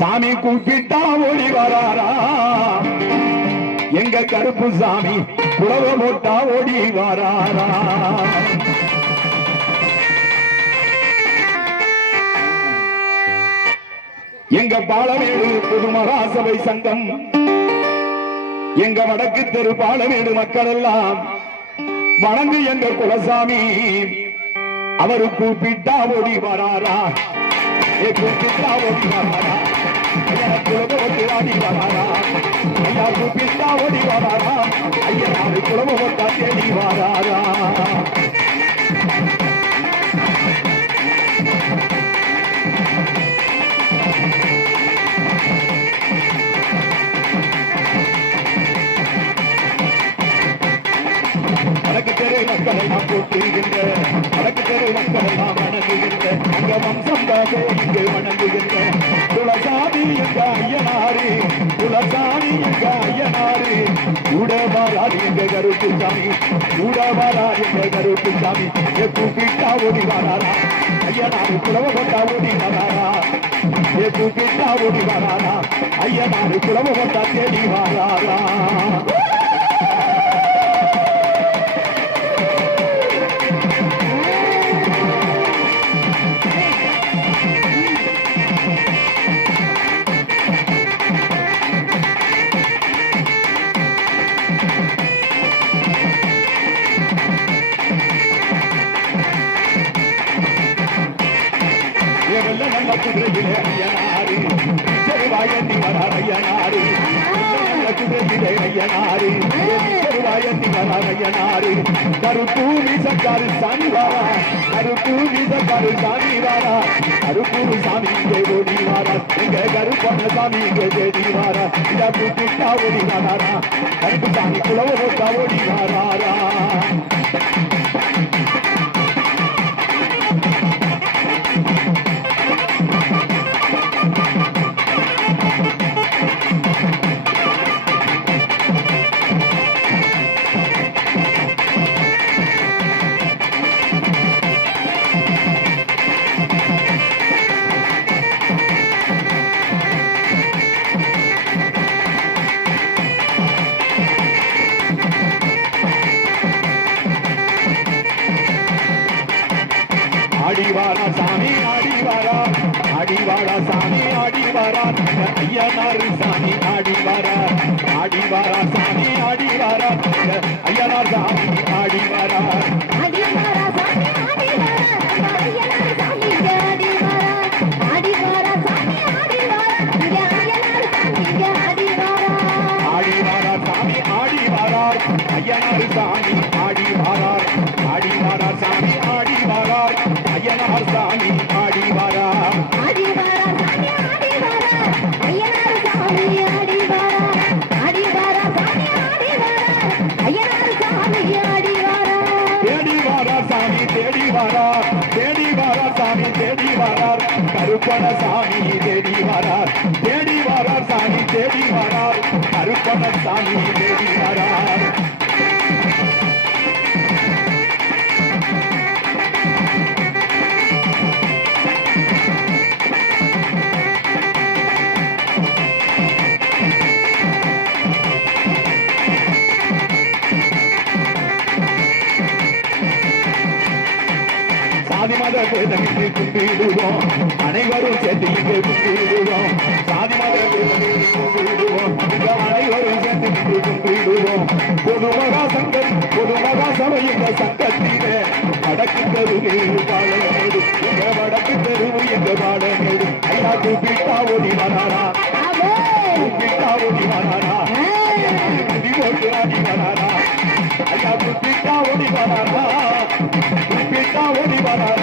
சாமி கூப்பிட்டா ஓடி வராரா? எங்க கருப்பு சாமி புலவ போட்டா ஓடி வராரா? எங்க பாலமேடு புதுமகாசபை சங்கம் எங்க வடக்கு தெரு பாலமேடு மக்கள் எல்லாம் வணங்கு எங்க குலசாமி. அவரு கூப்பிட்டா ஓடி வராரா? ஏ கூப்பிட்டா ஓடி வராரா? ஐயா ஆடி வராரா? ஐயா கூப்பிட்டா ஓடி வராரா? ஐயா தேடி வராரா? இங்கு வணங்குகின்ற குலசாமி எங்க ஐயனாரு குலசாமி எங்க ஐயனாரு கூடவாரார் எங்க கருப்பு சாமி கூடவாரார் எங்க கருப்பு சாமி கூப்பிட்டா ஓடி வராரா குலவ கொண்டா ஓடி வராரா கூப்பிட்டா ஓடி வராரா ஐயனாரு குலவ கொண்டா தேடி வராரா கருப்பூரி சக்காரு சாமி வாரா கருப்பு சக்காரு சாமி வாரா கருப்பூரு சாமி இங்கே ஓடி வாரா எங்க கருப்பண்ண சாமி இங்கே தேடி வாரா இத கூப்பிட்டா ஓடி வாராரா கருப்பு சாமி குலவ ஓடி அடிவாரா சாமி அடிவாரா அடிவாரா சாமி அடிவாரா ஐயனார் சாமி அடிவாரா அடிவாரா சாமி அடிவாரா ஐயனார் சாமி அடிவாரா வரார் கருப்பண சாமி தேடி வரார் தேடி வரார் சாமி தேடி வரார் கருப்பண சாமி தேடி வரார் சாதி மத பேதமின்றி கும்பிடுவோம் அனைவரும் சேர்த்து இங்கே கும்பிடுவோம் சாதி மத பேதமின்றி கும்பிடுவோம் அனைவரும் சேர்த்து இங்கே கும்பிடுவோம் பொதுமகா சங்கம் பொதுமகா சபை இந்த சங்கத்திலே வடக்கு தெருவு பாடமேடு இந்த வடக்கு தெருவு இந்த பாடமேடு ஐயா கூப்பிட்டா ஓடி வராரா? கூப்பிட்டா ஓடி வராரா? ஆ வராரா? ஐயா கூப்பிட்டா ஓடி வராரா? ஒளி வரா